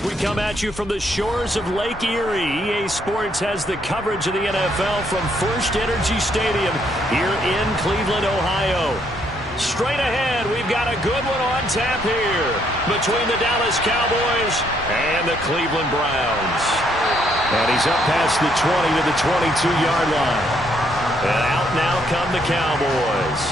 We come at you from the shores of Lake Erie. EA Sports has the coverage of the NFL from First Energy Stadium here in Cleveland, Ohio. Straight ahead, we've got a good one on tap here between the Dallas Cowboys and the Cleveland Browns. And he's up past the 20 to the 22-yard line. And out now come the Cowboys.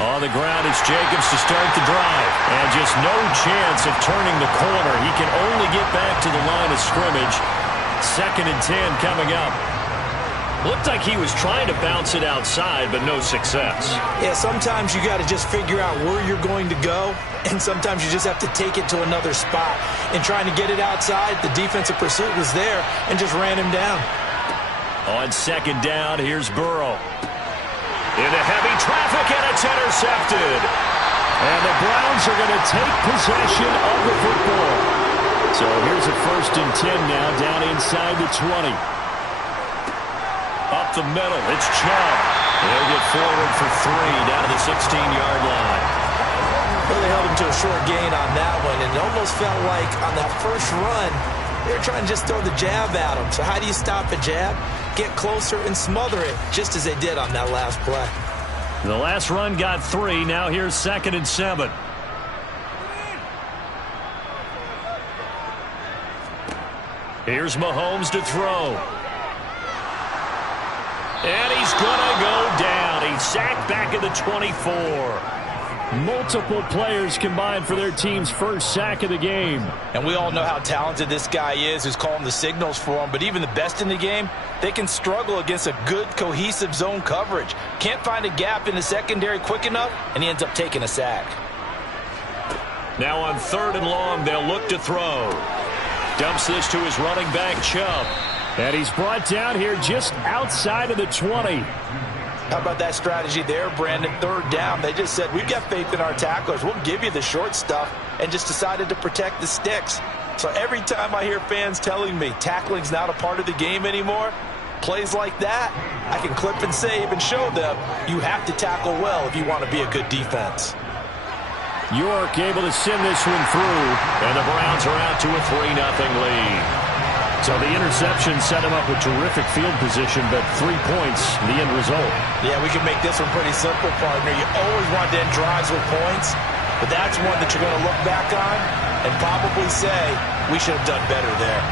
On the ground, it's Jacobs to start the drive. And just no chance of turning the corner. He can only get back to the line of scrimmage. 2nd and 10 coming up. Looked like he was trying to bounce it outside, but no success. Yeah, sometimes you got to just figure out where you're going to go, and sometimes you just have to take it to another spot. In trying to get it outside, the defensive pursuit was there and just ran him down. On 2nd down, here's Burrow. Into heavy traffic, and it's intercepted. And the Browns are going to take possession of the football. So here's a 1st and 10 now, down inside the 20. Up the middle, it's Chubb. They'll get forward for 3 down to the 16-yard line. Well, they held him to a short gain on that one, and it almost felt like on that first run, they were trying to just throw the jab at him. So how do you stop a jab? Get closer and smother it, just as they did on that last play. The last run got 3. Now here's 2nd and 7. Here's Mahomes to throw. And he's going to go down. He's sacked back at the 24. Multiple players combined for their team's first sack of the game. And we all know how talented this guy is who's calling the signals for him. But even the best in the game, they can struggle against a good, cohesive zone coverage. Can't find a gap in the secondary quick enough, and he ends up taking a sack. Now on 3rd and long, they'll look to throw. Dumps this to his running back, Chubb. And he's brought down here just outside of the 20. How about that strategy there, Brandon? 3rd down. They just said, we've got faith in our tacklers. We'll give you the short stuff, and just decided to protect the sticks. So every time I hear fans telling me tackling's not a part of the game anymore, plays like that, I can clip and save and show them you have to tackle well if you want to be a good defense. York able to send this one through, and the Browns are out to a 3-0 lead. So the interception set him up with terrific field position, but 3 points, the end result. Yeah, we can make this one pretty simple, partner. You always want to end drives with points, but that's one that you're going to look back on and probably say, we should have done better there.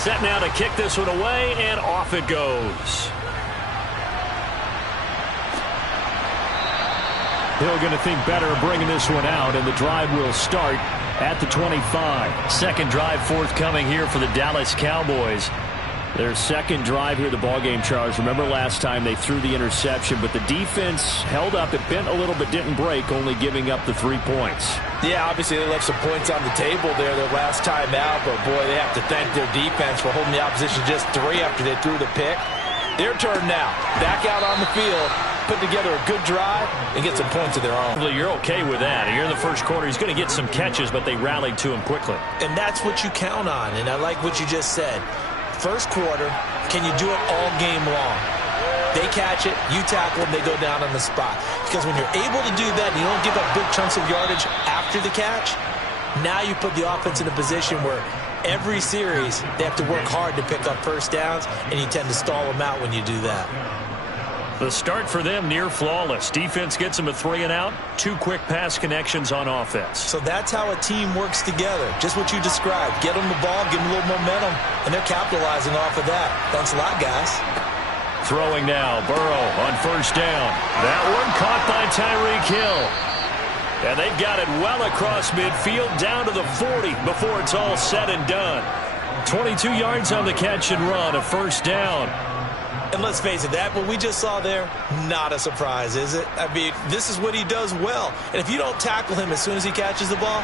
Set now to kick this one away, and off it goes. Hill going to think better of bringing this one out, and the drive will start at the 25. 2nd drive forthcoming here for the Dallas Cowboys. Their 2nd drive here, the ballgame, Charles. Remember last time they threw the interception, but the defense held up. It bent a little but didn't break, only giving up the 3 points. Yeah, obviously they left some points on the table there their last time out, but boy, they have to thank their defense for holding the opposition just 3 after they threw the pick. Their turn now. Back out on the field, put together a good drive, and get some points of their own. You're okay with that. Here in the first quarter, he's going to get some catches, but they rallied to him quickly. And that's what you count on, and I like what you just said. First quarter, can you do it all game long? They catch it, you tackle them, they go down on the spot. Because when you're able to do that and you don't give up big chunks of yardage after the catch, now you put the offense in a position where every series they have to work hard to pick up first downs, and you tend to stall them out when you do that. The start for them near flawless. Defense gets them a 3-and-out. 2 quick pass connections on offense. So that's how a team works together. Just what you described. Get them the ball, give them a little momentum, and they're capitalizing off of that. Thanks a lot, guys. Throwing now, Burrow on 1st down. That one caught by Tyreek Hill. And they've got it well across midfield, down to the 40 before it's all said and done. 22 yards on the catch and run, a first down. And let's face it, that what we just saw there, not a surprise, is it? I mean, this is what he does well. And if you don't tackle him as soon as he catches the ball,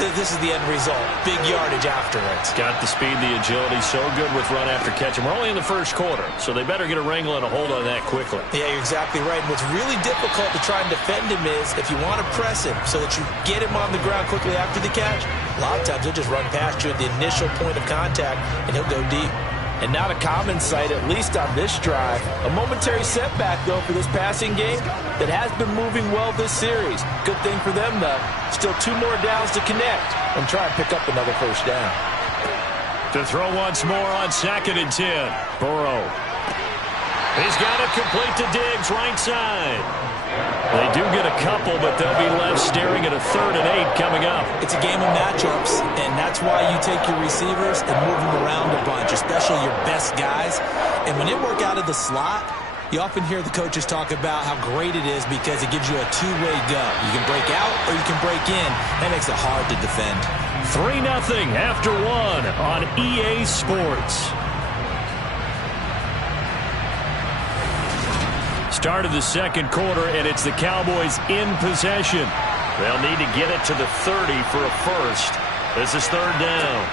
this is the end result. Big yardage afterwards. Got the speed, the agility, so good with run after catch. And we're only in the first quarter, so they better get a wrangle and a hold on that quickly. Yeah, you're exactly right. And what's really difficult to try and defend him is if you want to press him so that you get him on the ground quickly after the catch, a lot of times he'll just run past you at the initial point of contact, and he'll go deep. And not a common sight, at least on this drive. A momentary setback, though, for this passing game that has been moving well this series. Good thing for them, though. Still 2 more downs to connect and try and pick up another first down. To throw once more on 2nd and 10. Burrow. He's got it complete to Diggs, right side. They do get a couple, but they'll be left staring at a 3rd and 8 coming up. It's a game of matchups, and that's why you take your receivers and move them around a bunch, especially your best guys. And when they work out of the slot, you often hear the coaches talk about how great it is because it gives you a two-way go. You can break out or you can break in. That makes it hard to defend. 3-0 after 1 on EA Sports. Start of the second quarter, and it's the Cowboys in possession. They'll need to get it to the 30 for a first. This is 3rd down.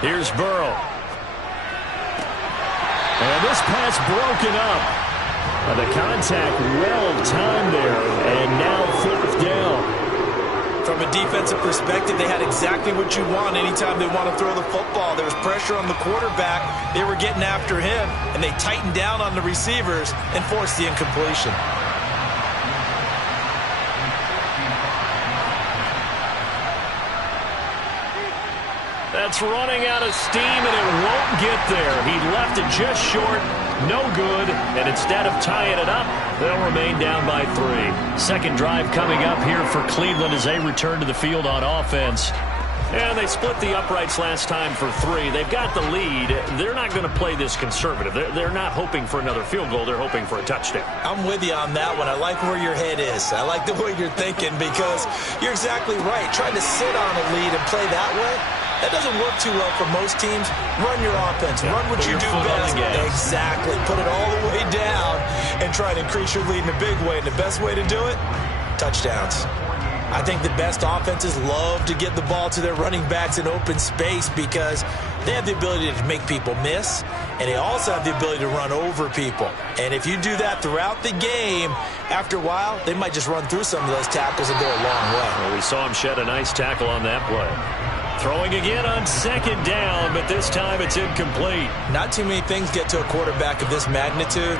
Here's Burrow. And this pass broken up. The contact well-timed there, and now 4th down. From a defensive perspective, they had exactly what you want anytime they want to throw the football. There was pressure on the quarterback. They were getting after him, and they tightened down on the receivers and forced the incompletion. That's running out of steam, and it won't get there. He left it just short. No good, and instead of tying it up, they'll remain down by 3. Second drive coming up here for Cleveland as they return to the field on offense. And they split the uprights last time for 3. They've got the lead. They're not going to play this conservative. They're not hoping for another field goal. They're hoping for a touchdown. I'm with you on that one. I like where your head is. I like the way you're thinking because you're exactly right. Trying to sit on a lead and play that way, that doesn't work too well for most teams. Run your offense. Run what you do best. Exactly. Put it all the way down and try to increase your lead in a big way. And the best way to do it, touchdowns. I think the best offenses love to get the ball to their running backs in open space because they have the ability to make people miss, and they also have the ability to run over people. And if you do that throughout the game, after a while, they might just run through some of those tackles and go a long way. Well, we saw him shed a nice tackle on that play. Throwing again on 2nd down, but this time it's incomplete. Not too many things get to a quarterback of this magnitude,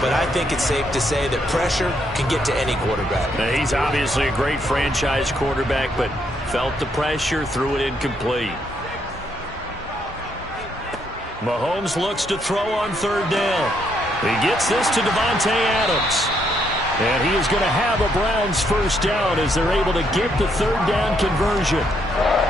but I think it's safe to say that pressure can get to any quarterback. Now, he's obviously a great franchise quarterback, but felt the pressure, threw it incomplete. Mahomes looks to throw on 3rd down. He gets this to Davante Adams. And he is going to have a Browns first down as they're able to get the 3rd down conversion.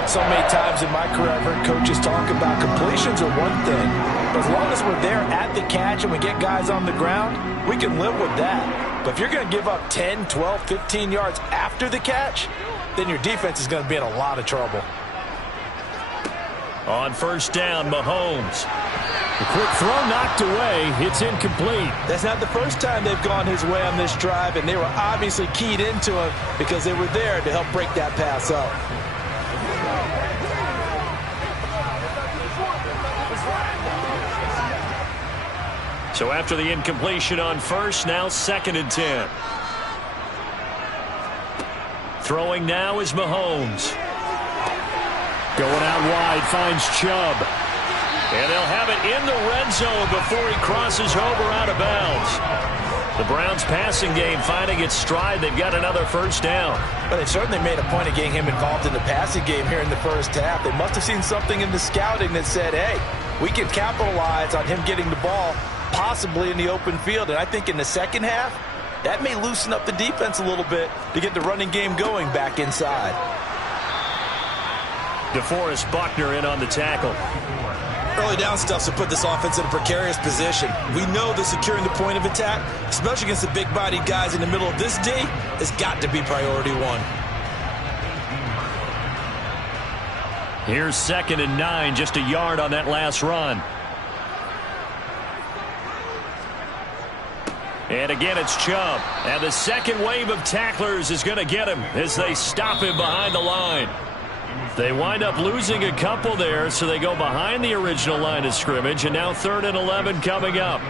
So many times in my career, I've heard coaches talk about completions are one thing. But as long as we're there at the catch and we get guys on the ground, we can live with that. But if you're going to give up 10, 12, 15 yards after the catch, then your defense is going to be in a lot of trouble. On 1st down, Mahomes. The quick throw knocked away. It's incomplete. That's not the first time they've gone his way on this drive, and they were obviously keyed into him because they were there to help break that pass up. So after the incompletion on 1st, now 2nd and 10. Throwing now is Mahomes. Going out wide, finds Chubb. And they'll have it in the red zone before he crosses over out of bounds. The Browns passing game finding its stride. They've got another first down. But they certainly made a point of getting him involved in the passing game here in the first half. They must have seen something in the scouting that said, hey, we can capitalize on him getting the ball possibly in the open field. And I think in the second half, that may loosen up the defense a little bit to get the running game going back inside. DeForest Buckner in on the tackle. Early down stuff to put this offense in a precarious position. We know that securing the point of attack, especially against the big-bodied guys in the middle of this D, has got to be priority one. Here's 2nd and 9, just a yard on that last run. And again, it's Chubb. And the second wave of tacklers is going to get him as they stop him behind the line. They wind up losing a couple there, so they go behind the original line of scrimmage, and now 3rd and 11 coming up.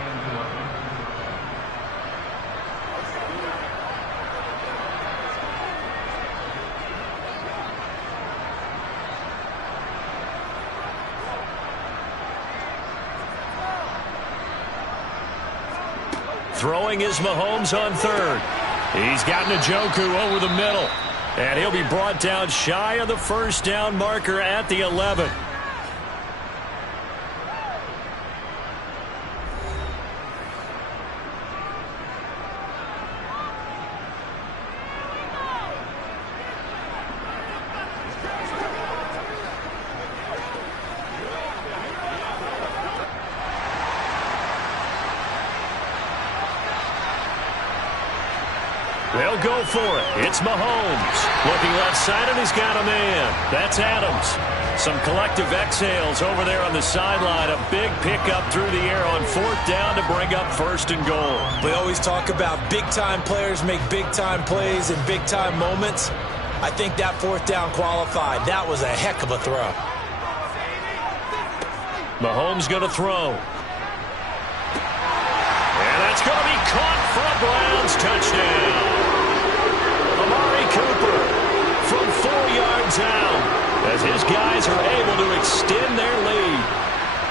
Throwing is Mahomes on 3rd. He's got Njoku over the middle. And he'll be brought down shy of the first down marker at the 11. They'll go for it. It's Mahomes. Looking left side, and he's got a man. That's Adams. Some collective exhales over there on the sideline. A big pickup through the air on 4th down to bring up 1st and goal. We always talk about big-time players make big-time plays in big-time moments. I think that 4th down qualified. That was a heck of a throw. Mahomes going to throw. And that's going to be caught for a Browns touchdown. Amari Cooper from 4 yards out as his guys are able to extend their lead.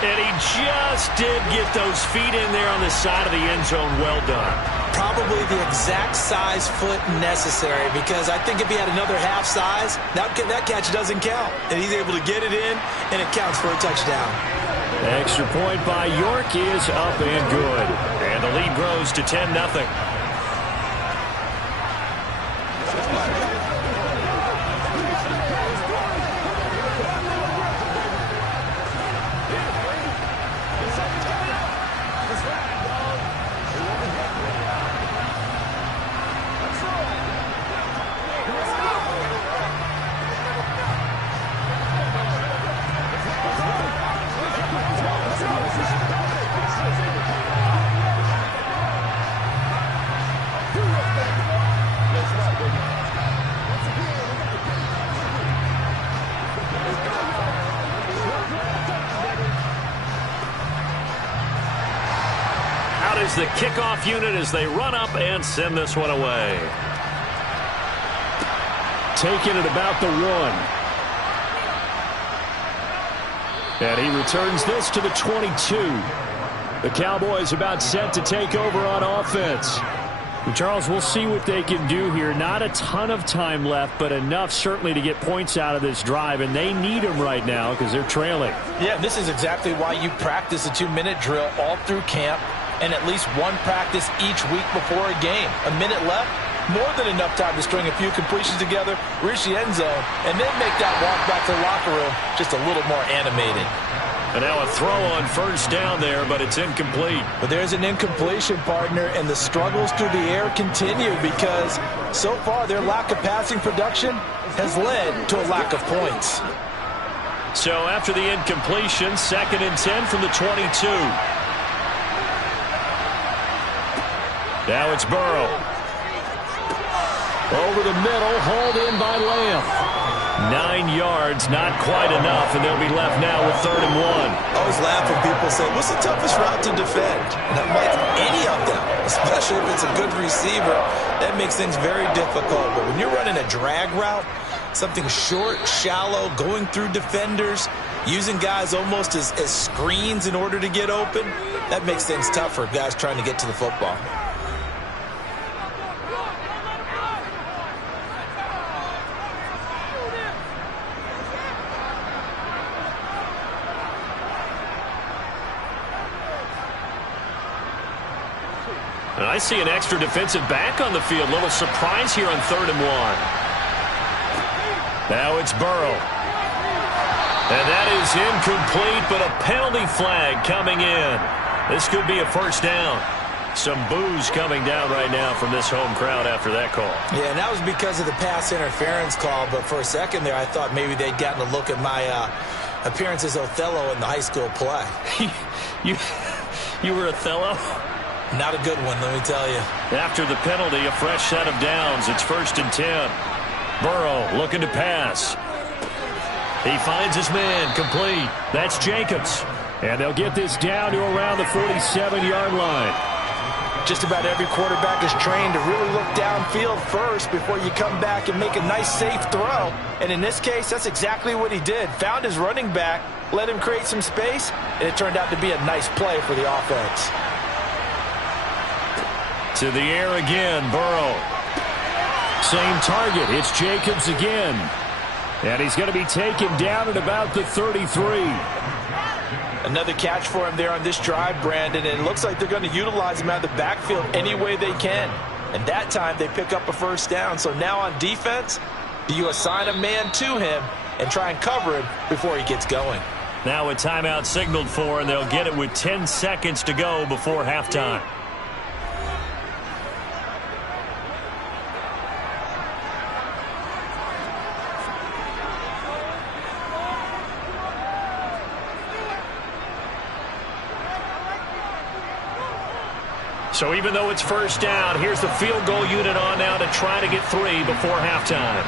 And he just did get those feet in there on the side of the end zone. Well done. Probably the exact size foot necessary, because I think if he had another half size, that catch doesn't count. And he's able to get it in, and it counts for a touchdown. Extra point by York is up and good. And the lead grows to 10-0. Is the kickoff unit as they run up and send this one away. Taking it about the 1. And he returns this to the 22. The Cowboys about set to take over on offense. Charles, we'll see what they can do here. Not a ton of time left, but enough certainly to get points out of this drive, and they need them right now because they're trailing. Yeah, this is exactly why you practice a 2-minute drill all through camp, and at least one practice each week before a game. A minute left, more than enough time to string a few completions together, reach the end zone, and then make that walk back to the locker room just a little more animated. And now a throw on 1st down there, but it's incomplete. But there's an incompletion, partner, and the struggles through the air continue because so far their lack of passing production has led to a lack of points. So after the incompletion, 2nd and 10 from the 22. Now it's Burrow. Over the middle, hauled in by Lamb. 9 yards, not quite enough, and they'll be left now with 3rd and 1. I always laugh when people say, what's the toughest route to defend? And I'm like, any of them, especially if it's a good receiver. That makes things very difficult. But when you're running a drag route, something short, shallow, going through defenders, using guys almost as screens in order to get open, that makes things tough for guys trying to get to the football. And I see an extra defensive back on the field. Little surprise here on 3rd and 1. Now it's Burrow. And that is incomplete, but a penalty flag coming in. This could be a 1st down. Some boos coming down right now from this home crowd after that call. Yeah, and that was because of the pass interference call. But for a second there, I thought maybe they'd gotten a look at my appearance as Othello in the high school play. You were Othello? Not a good one, let me tell you. After the penalty, a fresh set of downs. It's 1st and 10. Burrow looking to pass. He finds his man, complete. That's Jacobs. And they'll get this down to around the 47-yard line. Just about every quarterback is trained to really look downfield first before you come back and make a nice, safe throw. And in this case, that's exactly what he did. Found his running back, let him create some space, and it turned out to be a nice play for the offense. To the air again, Burrow. Same target. It's Jacobs again. And he's going to be taken down at about the 33. Another catch for him there on this drive, Brandon, and it looks like they're going to utilize him out of the backfield any way they can. And that time they pick up a first down. So now on defense, do you assign a man to him and try and cover him before he gets going? Now a timeout signaled for, and they'll get it with 10 seconds to go before halftime. So even though it's first down, here's the field goal unit on now to try to get 3 before halftime.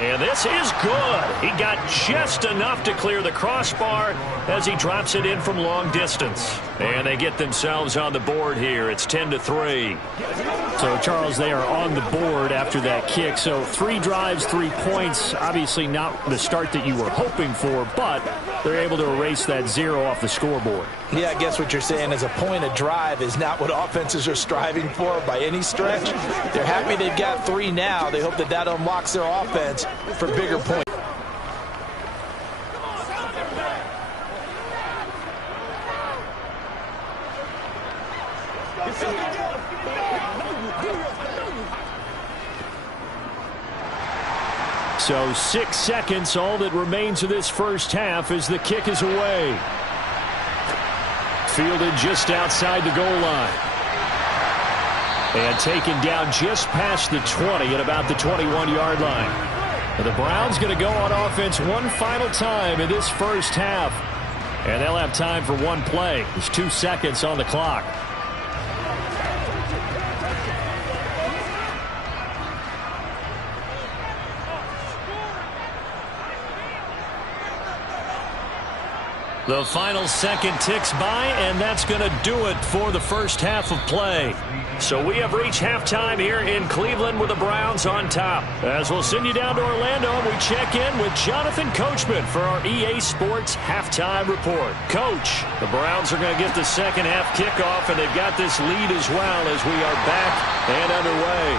And this is good. He got just enough to clear the crossbar as he drops it in from long distance. And they get themselves on the board here. It's 10-3. So, Charles, they are on the board after that kick. So 3 drives, 3 points. Obviously not the start that you were hoping for, but they're able to erase that 0 off the scoreboard. Yeah, I guess what you're saying is a point a drive is not what offenses are striving for by any stretch. They're happy they've got 3 now. They hope that that unlocks their offense for bigger points. So 6 seconds, all that remains of this first half as the kick is away. Fielded just outside the goal line. And taken down just past the 20 at about the 21-yard line. And the Browns going to go on offense one final time in this first half. And they'll have time for one play. There's 2 seconds on the clock. The final second ticks by, and that's going to do it for the first half of play. So we have reached halftime here in Cleveland with the Browns on top. As we'll send you down to Orlando, we check in with Jonathan Coachman for our EA Sports Halftime Report. Coach, the Browns are going to get the second half kickoff, and they've got this lead as well as we are back and underway.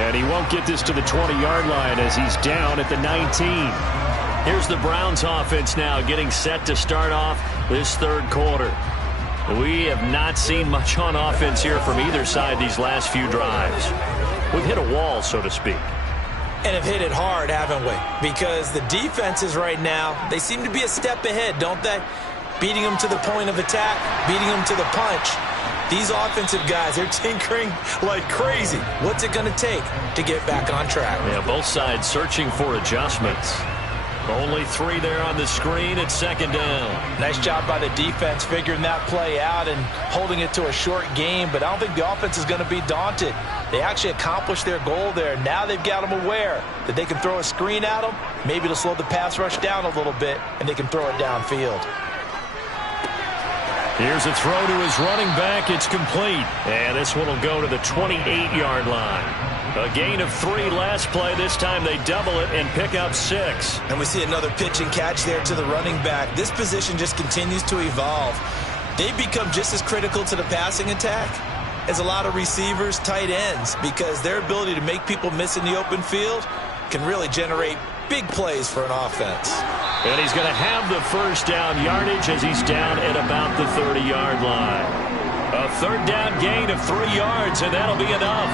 And he won't get this to the 20-yard line as he's down at the 19. Here's the Browns offense now getting set to start off this third quarter. We have not seen much on offense here from either side these last few drives. We've hit a wall, so to speak. And have hit it hard, haven't we? Because the defenses right now, they seem to be a step ahead, don't they? Beating them to the point of attack, beating them to the punch. These offensive guys, they're tinkering like crazy. What's it going to take to get back on track? Yeah, both sides searching for adjustments. Only 3 there on the screen at second down. Nice job by the defense figuring that play out and holding it to a short game, but I don't think the offense is going to be daunted. They actually accomplished their goal there. Now they've got them aware that they can throw a screen at them, maybe to slow the pass rush down a little bit, and they can throw it downfield. Here's a throw to his running back. It's complete. And this one will go to the 28-yard line. A gain of 3 last play. This time they double it and pick up 6. And we see another pitch and catch there to the running back. This position just continues to evolve. They've become just as critical to the passing attack as a lot of receivers, tight ends, because their ability to make people miss in the open field can really generate big plays for an offense. And he's going to have the first down yardage as he's down at about the 30-yard line. A third down gain of 3 yards, and that'll be enough.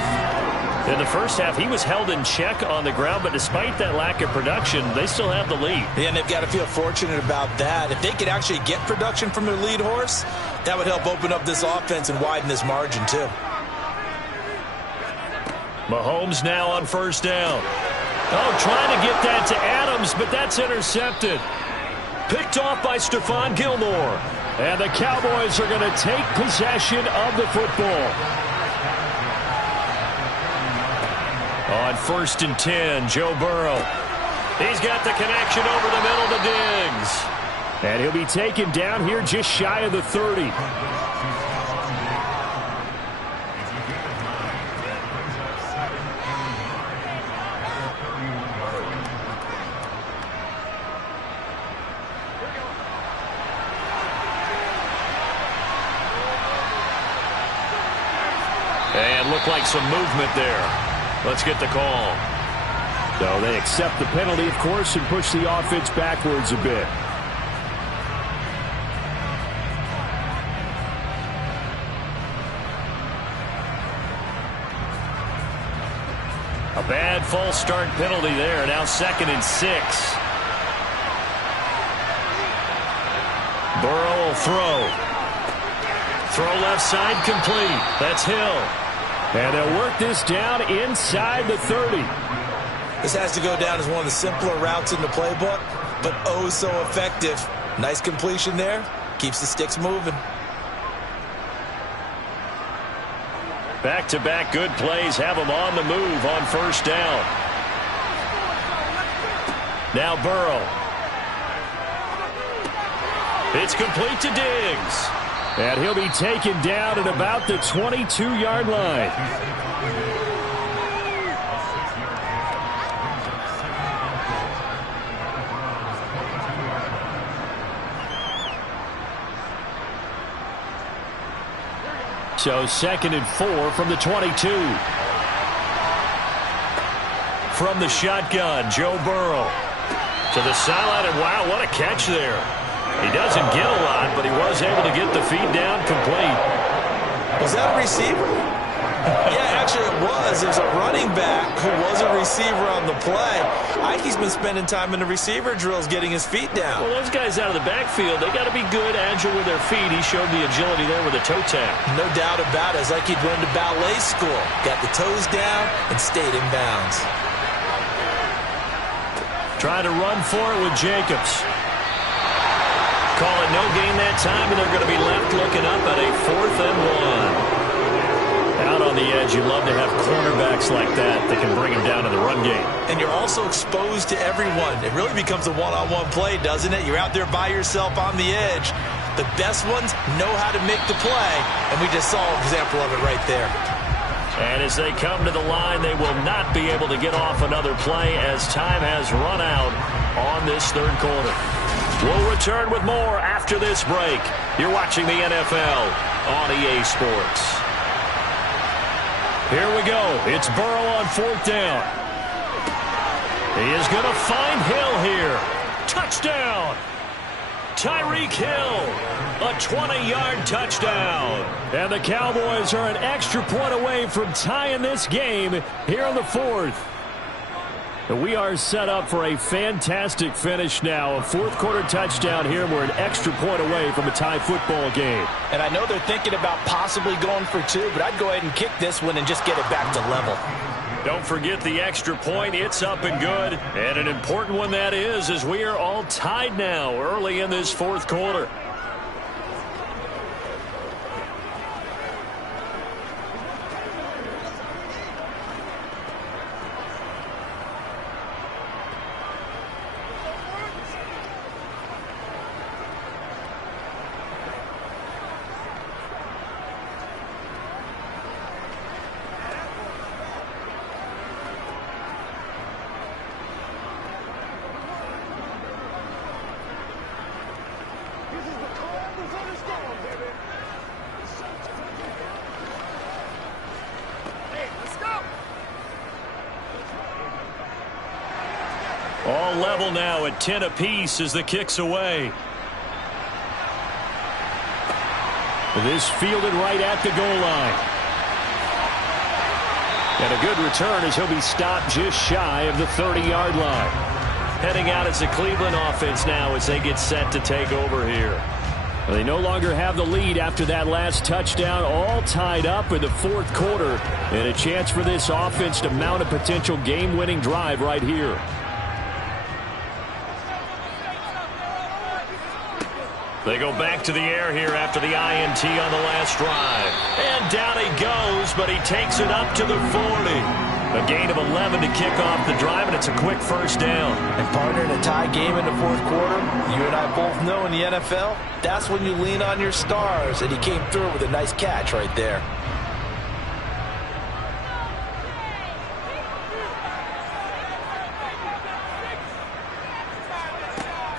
In the first half, he was held in check on the ground, but despite that lack of production, they still have the lead. Yeah, and they've got to feel fortunate about that. If they could actually get production from their lead horse, that would help open up this offense and widen this margin too. Mahomes now on first down. Oh, trying to get that to Adams, but that's intercepted. Picked off by Stephon Gilmore. And the Cowboys are going to take possession of the football. On 1st and 10, Joe Burrow. He's got the connection over the middle to Diggs. And he'll be taken down here just shy of the 30. And looked like some movement there. Let's get the call. So they accept the penalty, of course, and push the offense backwards a bit. A bad false start penalty there. Now 2nd and 6. Burrow will throw. Throw left side complete. That's Hill. And they'll work this down inside the 30. This has to go down as one of the simpler routes in the playbook, but oh so effective. Nice completion there. Keeps the sticks moving. Back-to-back good plays have them on the move on first down. Now Burrow. It's complete to Diggs. And he'll be taken down at about the 22-yard line. So 2nd and 4 from the 22. From the shotgun, Joe Burrow. To the sideline, and wow, what a catch there. He doesn't get a lot, but he was able to get the feed down complete. Was that a receiver? Yeah, actually it was. There's a running back who was a receiver on the play. Ikey's been spending time in the receiver drills getting his feet down. Well, those guys out of the backfield, they got to be good, agile with their feet. He showed the agility there with a toe tap. No doubt about it. It's like he'd run to ballet school. Got the toes down and stayed in bounds. Trying to run for it with Jacobs. Call it no gain that time, and they're going to be left looking up at a 4th and 1. Out on the edge, you love to have cornerbacks like that can bring him down in the run game. And you're also exposed to everyone. It really becomes a one-on-one play, doesn't it? You're out there by yourself on the edge. The best ones know how to make the play, and we just saw an example of it right there. And as they come to the line, they will not be able to get off another play as time has run out on this 3rd quarter. We'll return with more after this break. You're watching the NFL on EA Sports. Here we go. It's Burrow on 4th down. He is going to find Hill here. Touchdown! Tyreek Hill, a 20-yard touchdown. And the Cowboys are an extra point away from tying this game here in the 4th. We are set up for a fantastic finish now. A 4th quarter touchdown here. We're an extra point away from a tie football game. And I know they're thinking about possibly going for 2, but I'd go ahead and kick this one and just get it back to level. Don't forget the extra point. It's up and good. And an important one that is, as we are all tied now early in this 4th quarter. All level now at 10 apiece as the kick's away. This fielded right at the goal line. And a good return as he'll be stopped just shy of the 30-yard line. Heading out as the Cleveland offense now as they get set to take over here. Well, they no longer have the lead after that last touchdown, all tied up in the fourth quarter, and a chance for this offense to mount a potential game-winning drive right here. They go back to the air here after the INT on the last drive. And down he goes, but he takes it up to the 40. A gain of 11 to kick off the drive, and it's a quick first down. And partner, in a tie game in the fourth quarter, you and I both know in the NFL, that's when you lean on your stars, and he came through with a nice catch right there.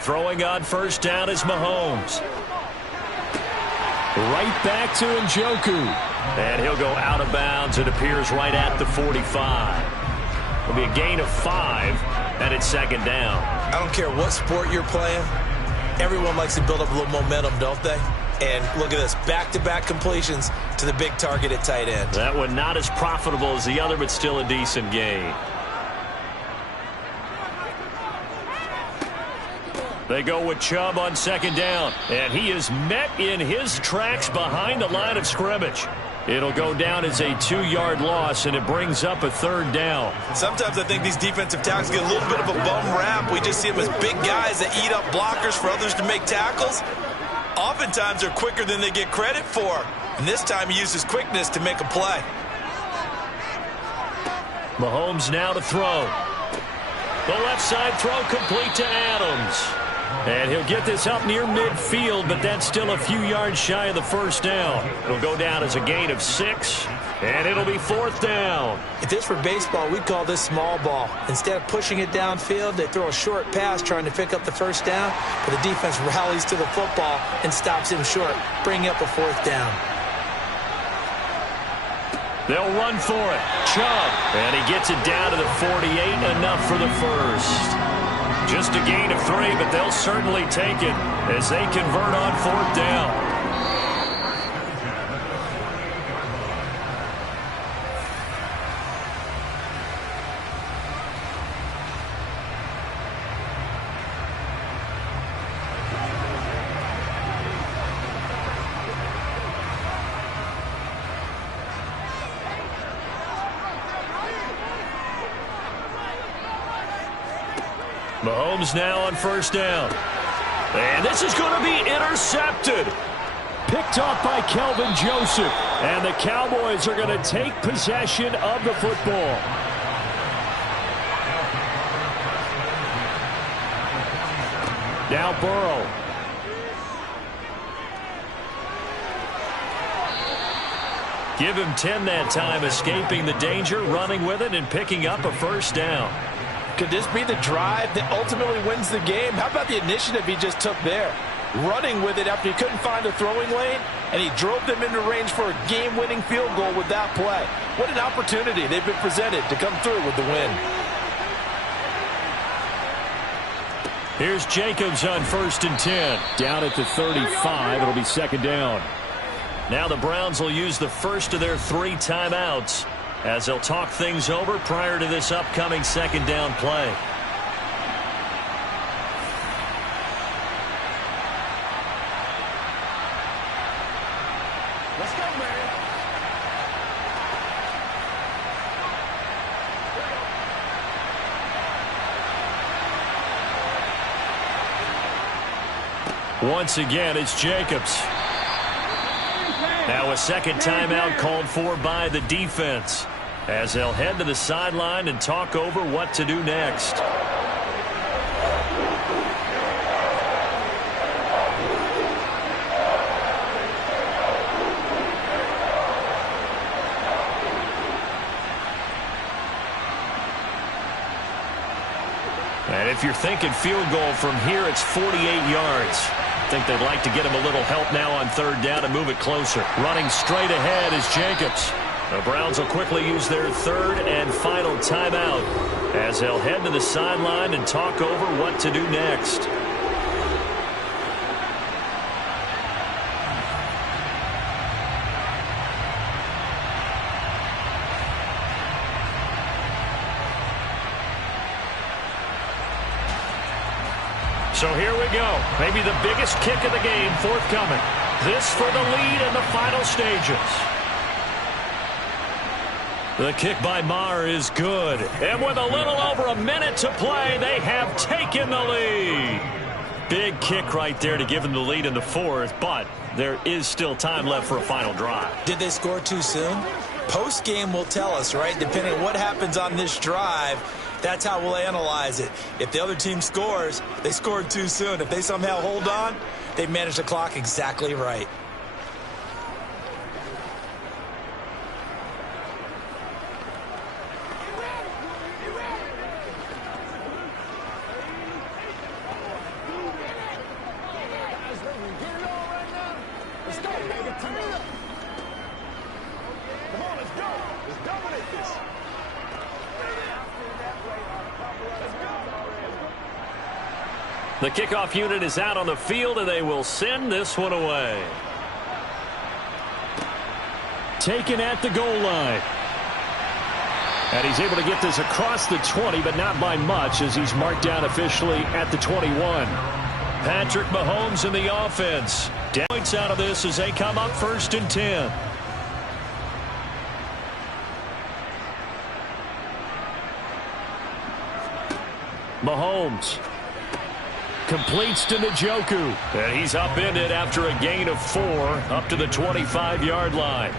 Throwing on first down is Mahomes. Right back to Njoku. And he'll go out of bounds. It appears right at the 45. It'll be a gain of 5, and it's second down. I don't care what sport you're playing. Everyone likes to build up a little momentum, don't they? And look at this, back-to-back completions to the big target at tight end. That one not as profitable as the other, but still a decent gain. They go with Chubb on second down, and he is met in his tracks behind the line of scrimmage. It'll go down as a 2-yard loss, and it brings up a third down. Sometimes I think these defensive tackles get a little bit of a bum rap. We just see them as big guys that eat up blockers for others to make tackles. Oftentimes they're quicker than they get credit for, and this time he uses quickness to make a play. Mahomes now to throw. The left side throw complete to Adams. And he'll get this up near midfield, but that's still a few yards shy of the first down. It'll go down as a gain of 6, and it'll be fourth down. If this were baseball, we'd call this small ball. Instead of pushing it downfield, they throw a short pass trying to pick up the first down, but the defense rallies to the football and stops him short, bringing up a fourth down. They'll run for it. Chubb, and he gets it down to the 48, enough for the first. Just a gain of 3, but they'll certainly take it as they convert on fourth down. Mahomes now on first down. And this is going to be intercepted. Picked off by Kelvin Joseph. And the Cowboys are going to take possession of the football. Now Burrow. Give him 10 that time, escaping the danger, running with it, and picking up a first down. Could this be the drive that ultimately wins the game? How about the initiative he just took there? Running with it after he couldn't find a throwing lane, and he drove them into range for a game-winning field goal with that play. What an opportunity they've been presented to come through with the win. Here's Jacobs on first and 10. Down at the 35, it'll be second down. Now the Browns will use the first of their 3 timeouts as they'll talk things over prior to this upcoming second down play. Let's go, man. Once again, it's Jacobs. Now a second timeout called for by the defense as they'll head to the sideline and talk over what to do next. And if you're thinking field goal from here, it's 48 yards. I think they'd like to get him a little help now on third down and move it closer. Running straight ahead is Jacobs. The Browns will quickly use their third and final timeout as they'll head to the sideline and talk over what to do next. So here we go. Maybe the biggest kick of the game forthcoming. This for the lead in the final stages. The kick by Maher is good. And with a little over a minute to play, they have taken the lead. Big kick right there to give them the lead in the fourth, but there is still time left for a final drive. Did they score too soon? Post-game will tell us, right? Depending on what happens on this drive, that's how we'll analyze it. If the other team scores, they scored too soon. If they somehow hold on, they managed the clock exactly right. The kickoff unit is out on the field, and they will send this one away. Taken at the goal line. And he's able to get this across the 20, but not by much, as he's marked down officially at the 21. Patrick Mahomes in the offense. Points out of this as they come up 1st and 10. Mahomes completes to Njoku. And he's upended after a gain of 4 up to the 25-yard line.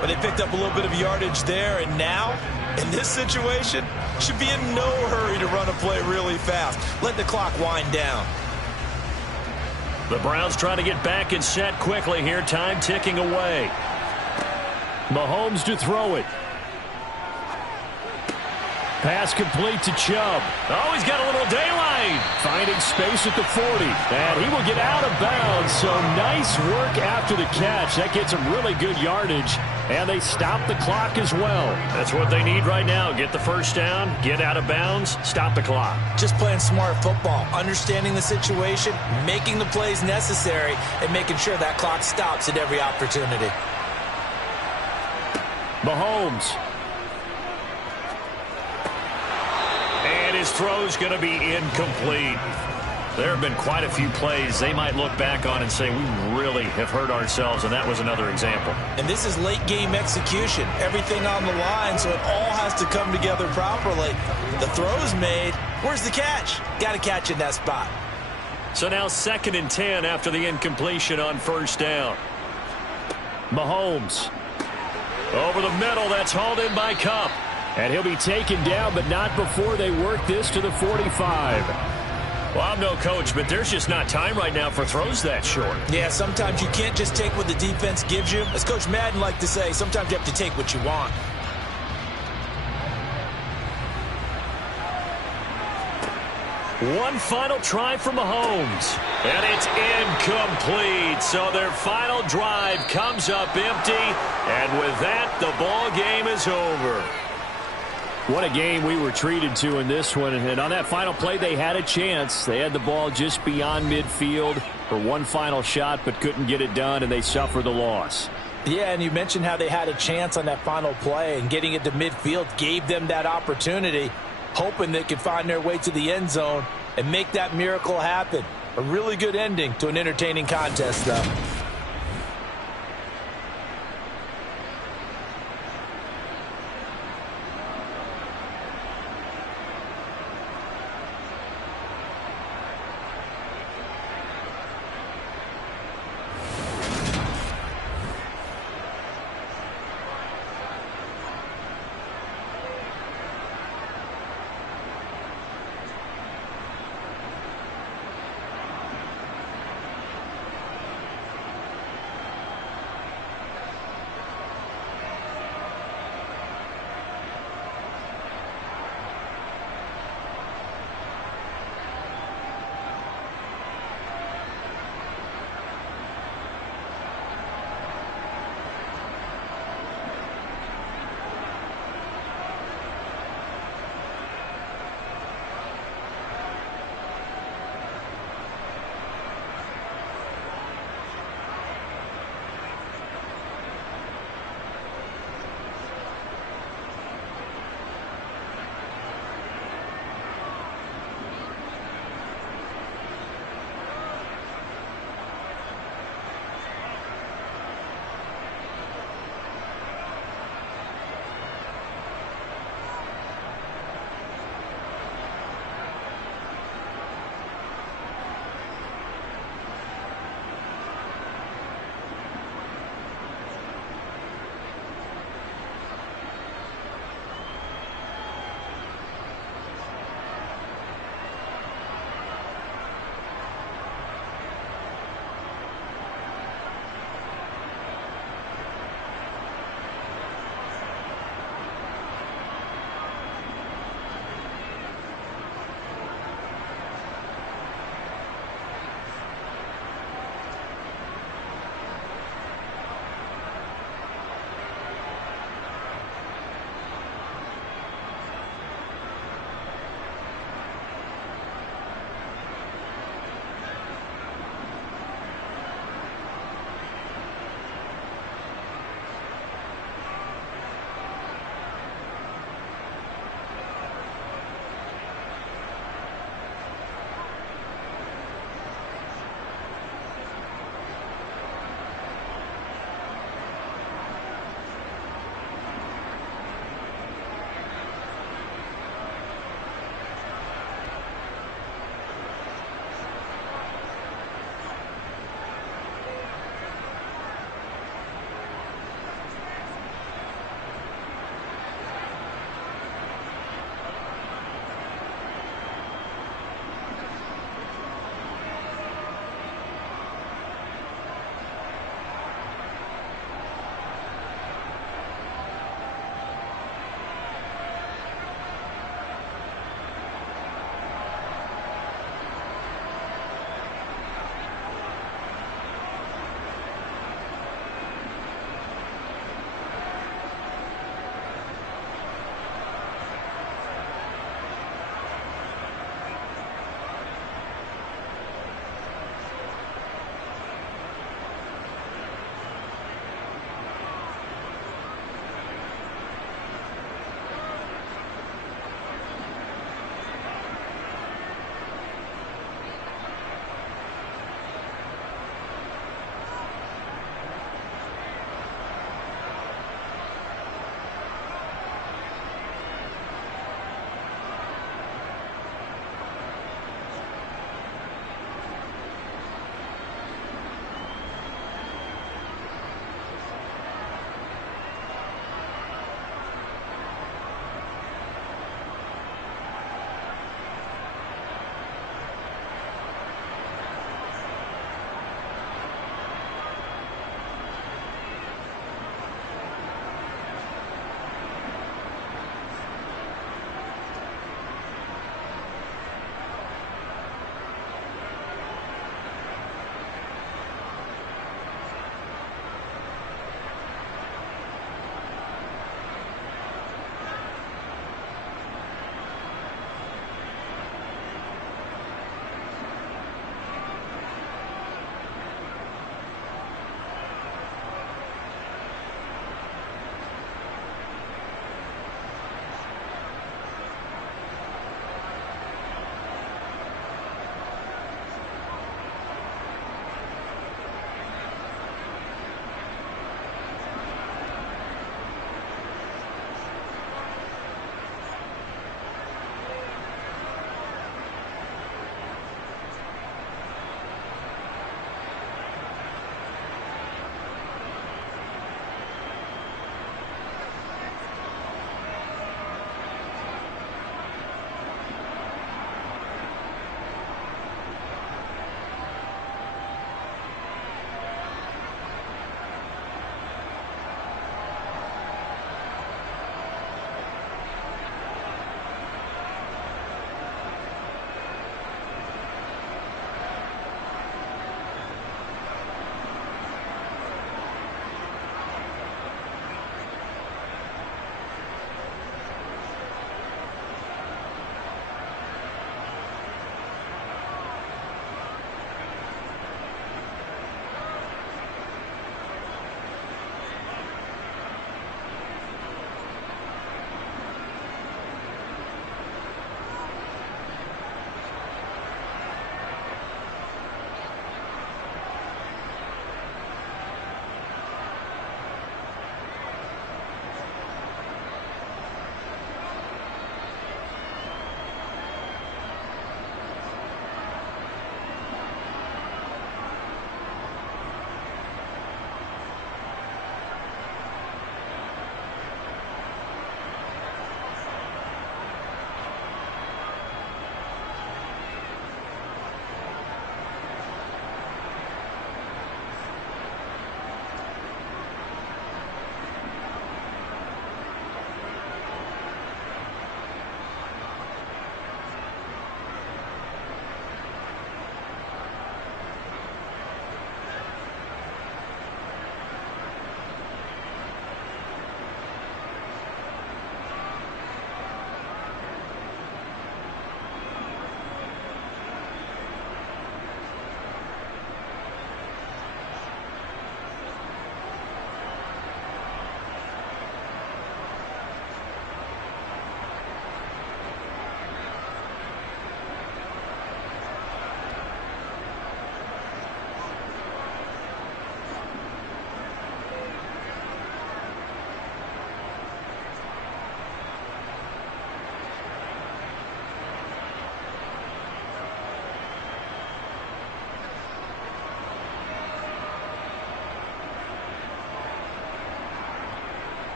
But they picked up a little bit of yardage there, and now, in this situation, should be in no hurry to run a play really fast. Let the clock wind down. The Browns trying to get back and set quickly here. Time ticking away. Mahomes to throw it. Pass complete to Chubb. Oh, he's got a little daylight. Finding space at the 40. And he will get out of bounds. So nice work after the catch. That gets him really good yardage. And they stop the clock as well. That's what they need right now. Get the first down, get out of bounds, stop the clock. Just playing smart football, understanding the situation, making the plays necessary, and making sure that clock stops at every opportunity. Mahomes. And his throw's going to be incomplete. There have been quite a few plays they might look back on and say, we really have hurt ourselves, and that was another example. And this is late-game execution. Everything on the line, so it all has to come together properly. The throw's made. Where's the catch? Got to catch in that spot. So now 2nd and 10 after the incompletion on 1st down. Mahomes. Over the middle, that's hauled in by Kupp. And he'll be taken down, but not before they work this to the 45. Well, I'm no coach, but there's just not time right now for throws that short. Yeah, sometimes you can't just take what the defense gives you. As Coach Madden liked to say, sometimes you have to take what you want. One final try for Mahomes. And it's incomplete. So their final drive comes up empty. And with that, the ball game is over. What a game we were treated to in this one. And on that final play, they had a chance. They had the ball just beyond midfield for one final shot, but couldn't get it done, and they suffer the loss. Yeah, and you mentioned how they had a chance on that final play, and getting it to midfield gave them that opportunity, hoping they could find their way to the end zone and make that miracle happen. A really good ending to an entertaining contest, though.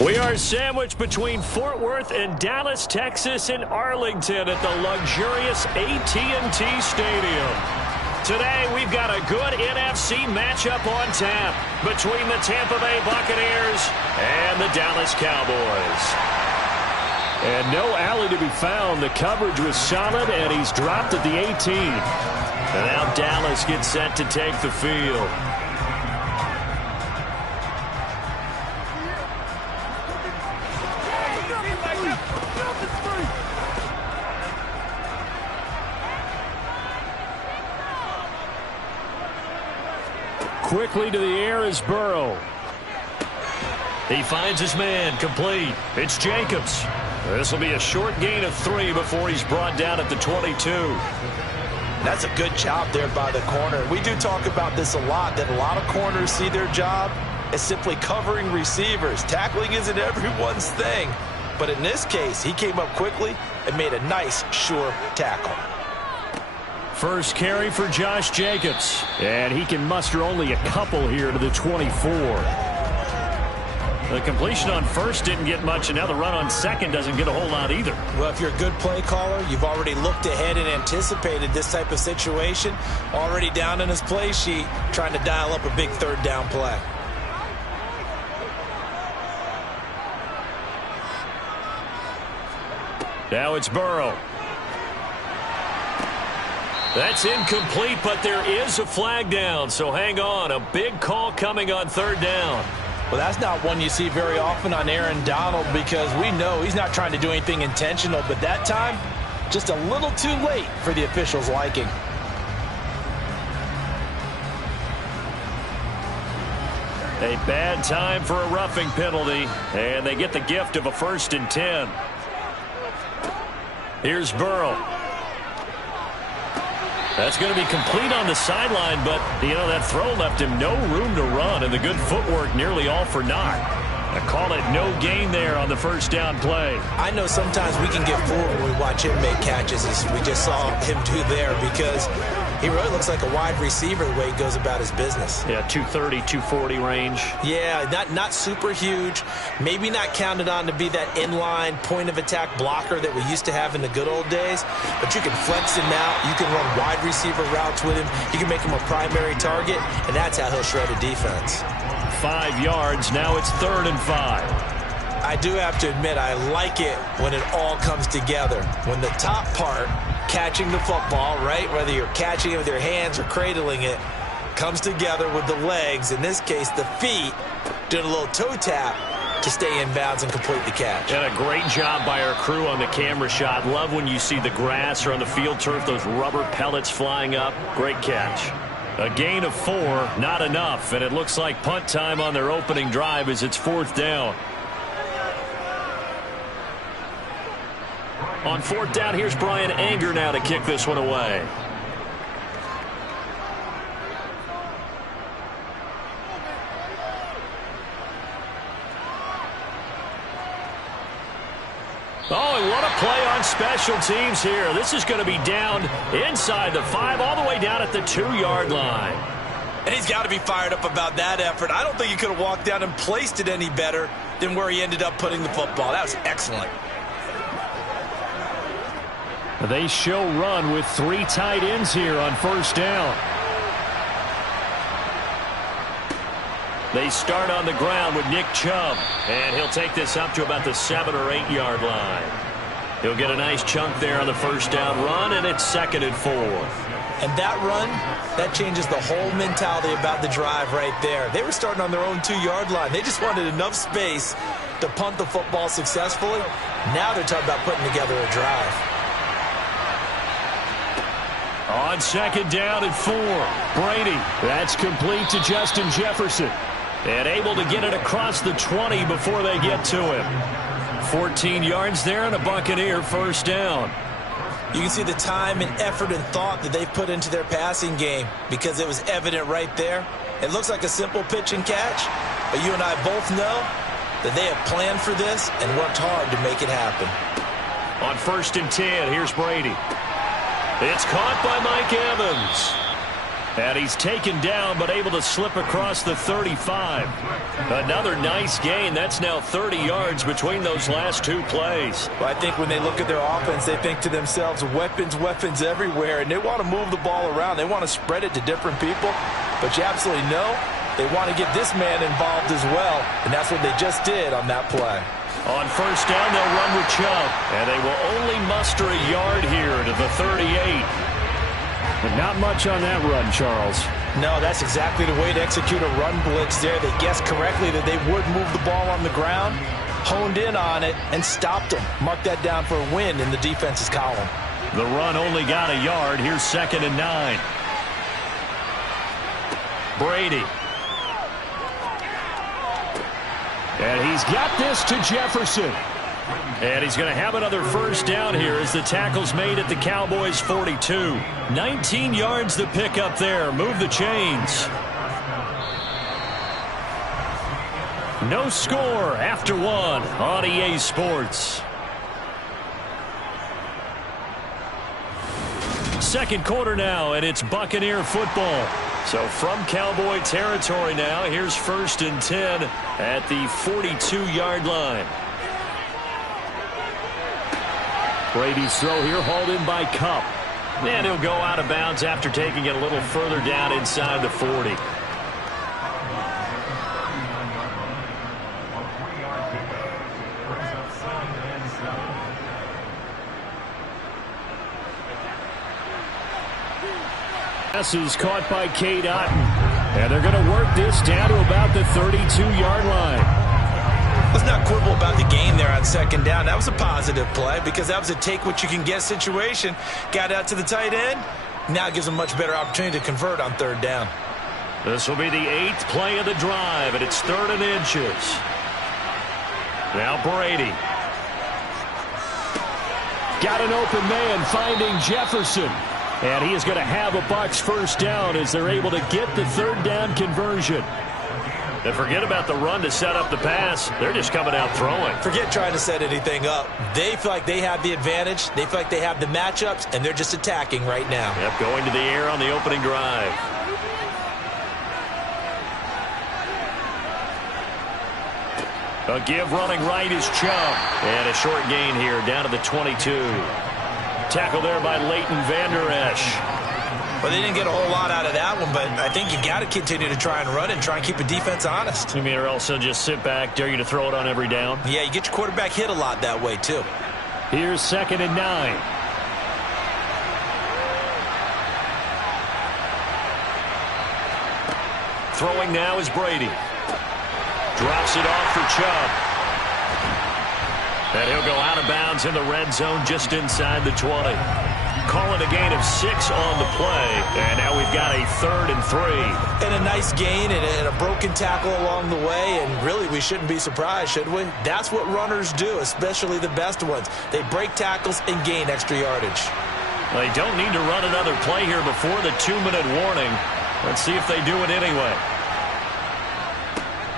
We are sandwiched between Fort Worth and Dallas, Texas, and Arlington at the luxurious AT&T Stadium. Today, we've got a good NFC matchup on tap between the Tampa Bay Buccaneers and the Dallas Cowboys. And no alley to be found. The coverage was solid, and he's dropped at the 18. And now Dallas gets set to take the field. Quickly to the air is Burrow. He finds his man, complete. It's Jacobs. This will be a short gain of 3 before he's brought down at the 22. That's a good job there by the corner. We do talk about this a lot, that a lot of corners see their job as simply covering receivers. Tackling isn't everyone's thing. But in this case, he came up quickly and made a nice, sure tackle. First carry for Josh Jacobs. And he can muster only a couple here to the 24. The completion on first didn't get much, and now the run on second doesn't get a whole lot either. Well, if you're a good play caller, you've already looked ahead and anticipated this type of situation. Already down in his play sheet, trying to dial up a big third down play. Now it's Burrow. That's incomplete, but there is a flag down, so hang on. A big call coming on third down. Well, that's not one you see very often on Aaron Donald, because we know he's not trying to do anything intentional, but that time, just a little too late for the officials' liking. A bad time for a roughing penalty, and they get the gift of a 1st and 10. Here's Burrow. That's going to be complete on the sideline, but, that throw left him no room to run, and the good footwork nearly all for naught. I call it no gain there on the first down play. I know sometimes we can get fooled when we watch him make catches, as we just saw him do there, because he really looks like a wide receiver the way he goes about his business. Yeah, 230, 240 range. Yeah, not super huge. Maybe not counted on to be that inline point-of-attack blocker that we used to have in the good old days. But you can flex him out. You can run wide receiver routes with him. You can make him a primary target, and that's how he'll shred a defense. 5 yards. Now it's 3rd and 5. I do have to admit, I like it when it all comes together. When the top part, catching the football, right, whether you're catching it with your hands or cradling it, comes together with the legs, in this case the feet, doing a little toe tap to stay in bounds and complete the catch. And a great job by our crew on the camera shot. Love when you see the grass or on the field turf, those rubber pellets flying up. Great catch. A gain of 4, not enough, and it looks like punt time on their opening drive as it's 4th down. On 4th down, here's Brian Anger now to kick this one away. Oh, and what a play on special teams here. This is going to be down inside the 5, all the way down at the 2-yard line. And he's got to be fired up about that effort. I don't think he could have walked down and placed it any better than where he ended up putting the football. That was excellent. They show run with 3 tight ends here on 1st down. They start on the ground with Nick Chubb, and he'll take this up to about the 7 or 8 yard line. He'll get a nice chunk there on the 1st down run, and it's 2nd and 4. And that run, that changes the whole mentality about the drive right there. They were starting on their own 2-yard line. They just wanted enough space to punt the football successfully. Now they're talking about putting together a drive. On 2nd down and 4, Brady. That's complete to Justin Jefferson. And able to get it across the 20 before they get to him. 14 yards there and a Buccaneer 1st down. You can see the time and effort and thought that they've put into their passing game, because it was evident right there. It looks like a simple pitch and catch, but you and I both know that they have planned for this and worked hard to make it happen. On 1st and 10, here's Brady. It's caught by Mike Evans. And he's taken down, but able to slip across the 35. Another nice gain. That's now 30 yards between those last two plays. Well, I think when they look at their offense, they think to themselves, weapons, weapons everywhere, and they want to move the ball around. They want to spread it to different people, but you absolutely know they want to get this man involved as well, and that's what they just did on that play. On first down, they'll run with Chubb, and they will only muster a yard here to the 38. But not much on that run, Charles. No, that's exactly the way to execute a run blitz there. They guessed correctly that they would move the ball on the ground, honed in on it, and stopped them. Mark that down for a win in the defense's column. The run only got a yard. Here's 2nd and 9. Brady. And he's got this to Jefferson. And he's going to have another first down here as the tackle's made at the Cowboys' 42. 19 yards to pick up there. Move the chains. No score after 1 on EA Sports. Second quarter now, and it's Buccaneer football. So from Cowboy territory now, here's 1st and 10 at the 42-yard line. Brady's throw here hauled in by Kupp. And he'll go out of bounds after taking it a little further down inside the 40. Pass is caught by Cade Otton. And they're going to work this down to about the 32-yard line. Let's not quibble about the gain there on 2nd down. That was a positive play because that was a take-what-you-can-get situation. Got out to the tight end. Now it gives them a much better opportunity to convert on 3rd down. This will be the 8th play of the drive, and it's 3rd and inches. Now Brady. Got an open man finding Jefferson. And he is going to have a Bucs first down as they're able to get the 3rd down conversion. And forget about the run to set up the pass. They're just coming out throwing. Forget trying to set anything up. They feel like they have the advantage. They feel like they have the matchups, and they're just attacking right now. Yep, going to the air on the opening drive. A give running right is Chubb. And a short gain here down to the 22. Tackle there by Leighton Vander Esch. Well, they didn't get a whole lot out of that one, but I think you got to continue to try and run and try and keep a defense honest. You mean or else they'll just sit back, dare you to throw it on every down? Yeah, you get your quarterback hit a lot that way, too. Here's 2nd and 9. Throwing now is Brady. Drops it off for Chubb. And he'll go out of bounds in the red zone just inside the 20. Call it a gain of 6 on the play. And now we've got a 3rd and 3. And a nice gain and a broken tackle along the way. And really, we shouldn't be surprised, should we? That's what runners do, especially the best ones. They break tackles and gain extra yardage. They don't need to run another play here before the 2-minute warning. Let's see if they do it anyway.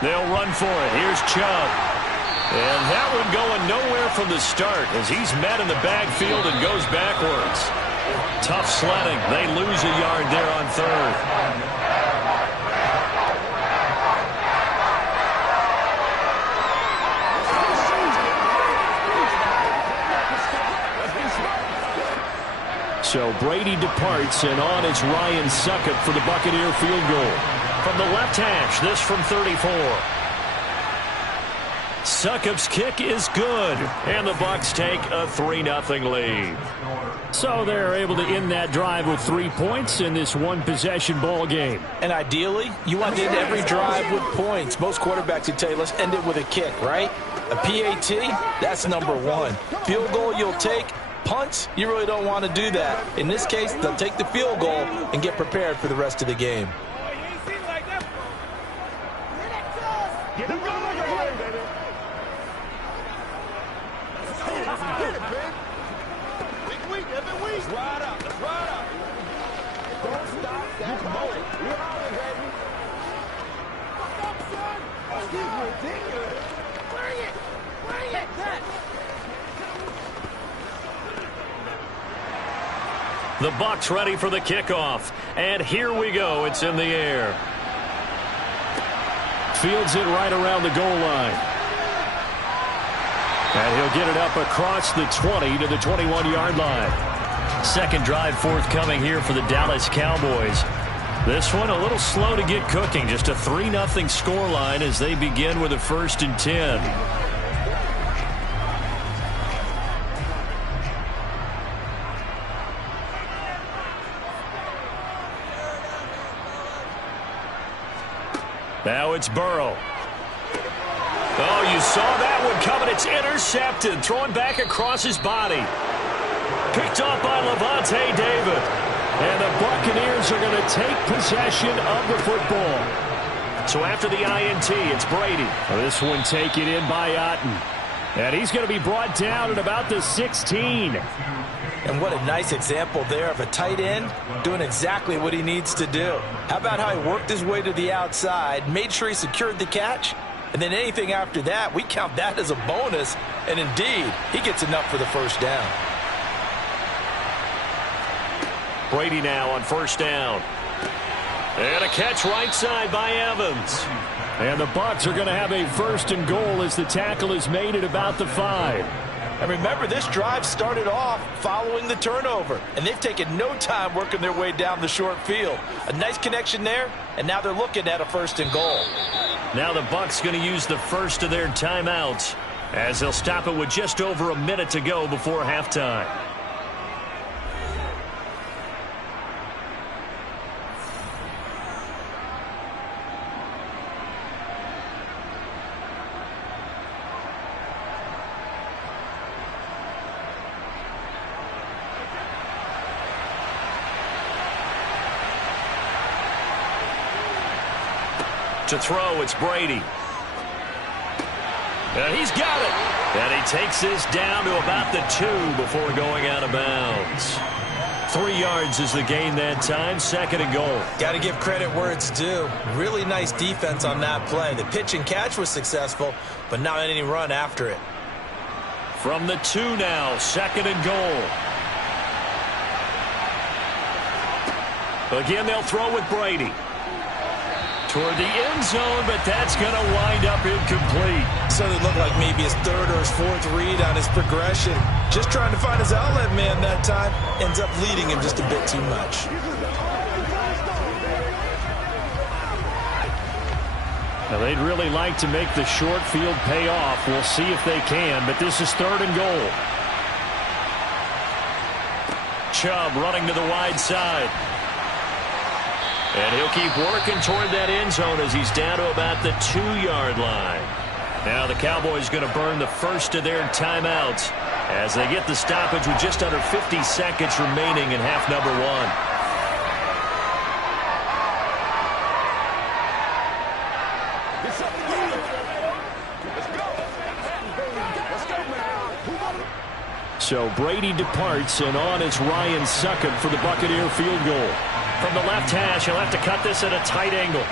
They'll run for it. Here's Chubb. And that one going nowhere from the start as he's met in the backfield and goes backwards. Tough sledding. They lose a yard there on 3rd. So Brady departs, and on it's Ryan Succop for the Buccaneer field goal. From the left hash, this from 34. Succop's kick is good, and the Bucs take a 3-0 lead. So they're able to end that drive with 3 points in this one-possession ball game. And ideally, you want to end every drive with points. Most quarterbacks would tell you, let's end it with a kick, right? A PAT, that's number 1. Field goal you'll take. Punts, you really don't want to do that. In this case, they'll take the field goal and get prepared for the rest of the game. The Bucs ready for the kickoff. And here we go. It's in the air. Fields it right around the goal line. And he'll get it up across the 20 to the 21-yard line. Second drive forthcoming here for the Dallas Cowboys. This one a little slow to get cooking. Just a 3-0 scoreline as they begin with a 1st and 10. Now it's Burrow. Oh, you saw that one coming. It's intercepted. Thrown back across his body. Picked off by Lavonte David. And the Buccaneers are going to take possession of the football. So after the INT, it's Brady. This one taken in by Otten. And he's going to be brought down at about the 16. And what a nice example there of a tight end doing exactly what he needs to do. How about how he worked his way to the outside, made sure he secured the catch, and then anything after that, we count that as a bonus. And indeed, he gets enough for the first down. Brady now on 1st down. And a catch right side by Evans. And the Bucs are going to have a 1st and goal as the tackle is made at about the 5. And remember, this drive started off following the turnover, and they've taken no time working their way down the short field. A nice connection there, and now they're looking at a 1st and goal. Now the Bucs going to use the first of their timeouts as they'll stop it with just over a minute to go before halftime. To throw, it's Brady. And he's got it. And he takes this down to about the 2 before going out of bounds. 3 yards is the gain that time. 2nd and goal. Got to give credit where it's due. Really nice defense on that play. The pitch and catch was successful, but not any run after it. From the 2 now, 2nd and goal. Again, they'll throw with Brady. Toward the end zone, but that's going to wind up incomplete. So it looked like maybe his 3rd or his 4th read on his progression. Just trying to find his outlet man that time. Ends up leading him just a bit too much. Now they'd really like to make the short field pay off. We'll see if they can, but this is 3rd and goal. Chubb running to the wide side. And he'll keep working toward that end zone as he's down to about the 2-yard line. Now the Cowboys going to burn the first of their timeouts as they get the stoppage with just under 50 seconds remaining in half number 1. So Brady departs, and on is Ryan Succop for the Buccaneer field goal. From the left hash, he'll have to cut this at a tight angle.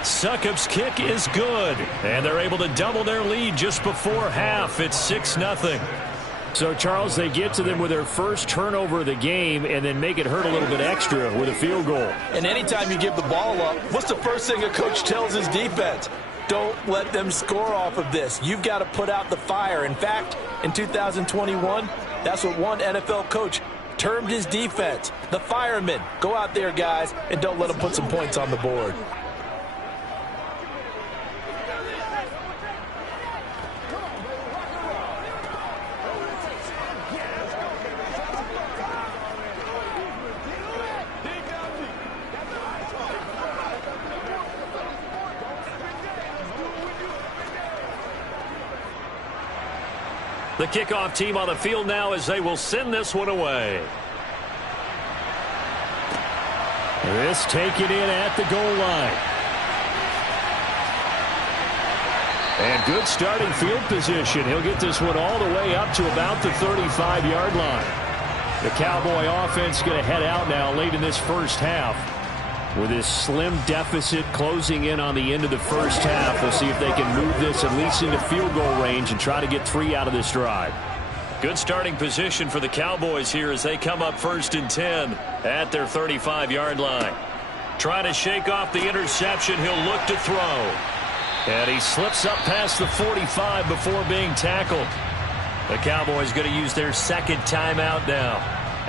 Succop's kick is good, and they're able to double their lead just before half. It's 6-0. So, Charles, they get to them with their first turnover of the game and then make it hurt a little bit extra with a field goal. And anytime you give the ball up, what's the first thing a coach tells his defense? Don't let them score off of this. You've got to put out the fire. In fact, in 2021, that's what one NFL coach termed his defense. The firemen. Go out there, guys, and don't let them put some points on the board. The kickoff team on the field now as they will send this one away. This taken in at the goal line. And good starting field position. He'll get this one all the way up to about the 35-yard line. The Cowboy offense going to head out now late in this first half. With this slim deficit closing in on the end of the first half, we'll see if they can move this at least into field goal range and try to get 3 out of this drive. Good starting position for the Cowboys here as they come up 1st and 10 at their 35-yard line. Trying to shake off the interception. He'll look to throw. And he slips up past the 45 before being tackled. The Cowboys going to use their second timeout now,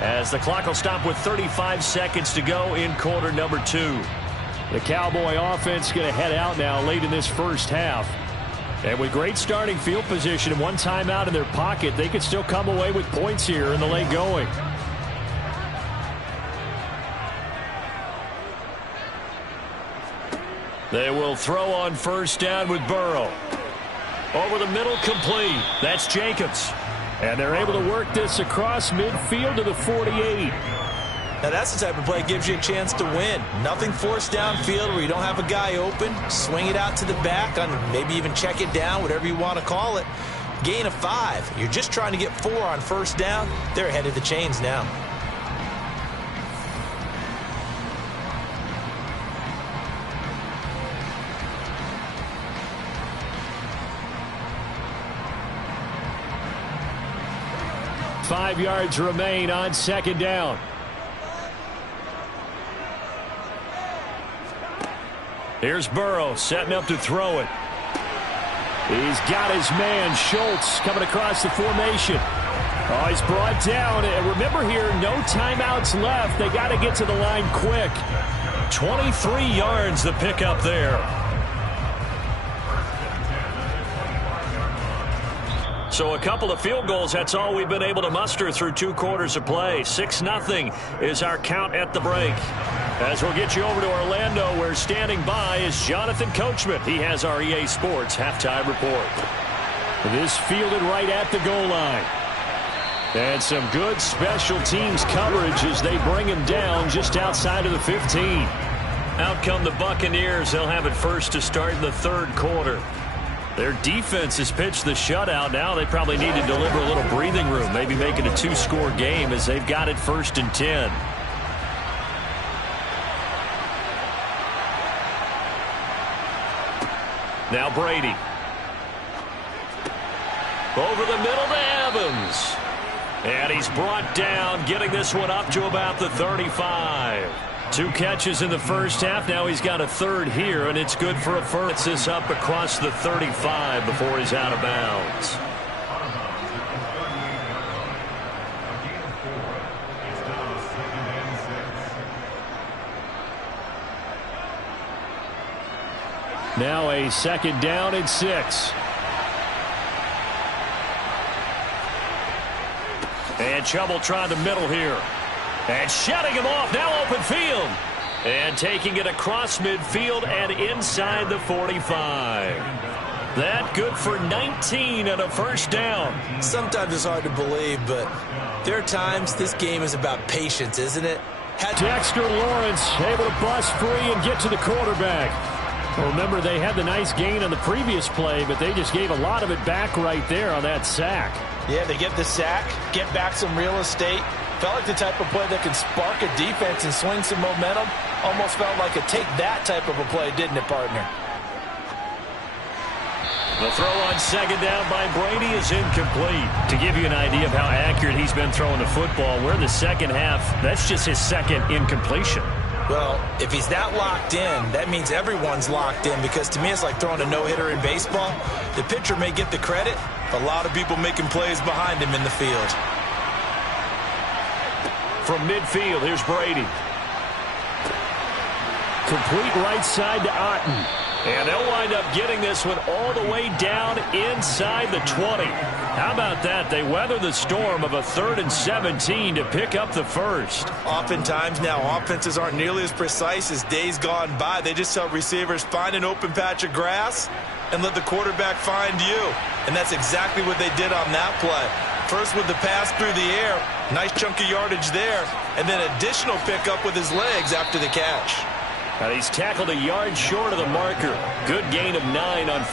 as the clock will stop with 35 seconds to go in quarter number 2. The Cowboy offense going to head out now late in this first half. And with great starting field position and one timeout in their pocket, they could still come away with points here in the late going. They will throw on 1st down with Burrow. Over the middle, complete. That's Jacobs. And they're able to work this across midfield to the 48. Now, that's the type of play that gives you a chance to win. Nothing forced downfield where you don't have a guy open. Swing it out to the back, on maybe even check it down, whatever you want to call it. Gain of 5. You're just trying to get 4 on 1st down. They're ahead of the chains now. Five yards remain on 2nd down. Here's Burrow setting up to throw it. He's got his man, Schultz, coming across the formation. Oh, he's brought down. And remember here, no timeouts left. They got to get to the line quick. 23 yards the pickup there. So a couple of field goals, that's all we've been able to muster through 2 quarters of play. 6-0 is our count at the break. As we'll get you over to Orlando, where standing by is Jonathan Coachman. He has our EA Sports halftime report. This fielded right at the goal line. And some good special teams coverage as they bring him down just outside of the 15. Out come the Buccaneers. They'll have it first to start in the 3rd quarter. Their defense has pitched the shutout. Now they probably need to deliver a little breathing room, maybe make it a 2-score game as they've got it 1st and 10. Now Brady. Over the middle to Evans. And he's brought down, getting this one up to about the 35. 2 catches in the first half. Now he's got a 3rd here, and it's good for a first. This up across the 35 before he's out of bounds. Now a 2nd down and 6. And Chubb trying the middle here. And shutting him off. Now open field. And taking it across midfield and inside the 45. That good for 19 and a 1st down. Sometimes it's hard to believe, but there are times this game is about patience, isn't it? Dexter Lawrence able to bust free and get to the quarterback. Remember, they had the nice gain on the previous play, but they just gave a lot of it back right there on that sack. Yeah, they get the sack, get back some real estate. Felt like the type of play that can spark a defense and swing some momentum. Almost felt like a take that type of a play, didn't it, partner? The throw on 2nd down by Brady is incomplete. To give you an idea of how accurate he's been throwing the football, we're in the second half. That's just his 2nd incompletion. Well, if he's that locked in, that means everyone's locked in, because to me it's like throwing a no-hitter in baseball. The pitcher may get the credit, but a lot of people making plays behind him in the field. From midfield, here's Brady. Complete right side to Otten. And they'll wind up getting this one all the way down inside the 20. How about that? They weather the storm of a 3rd and 17 to pick up the 1st. Oftentimes now, offenses aren't nearly as precise as days gone by. They just tell receivers, find an open patch of grass and let the quarterback find you. And that's exactly what they did on that play. First with the pass through the air, nice chunk of yardage there, and then additional pickup with his legs after the catch. And he's tackled a yard short of the marker. Good gain of 9 on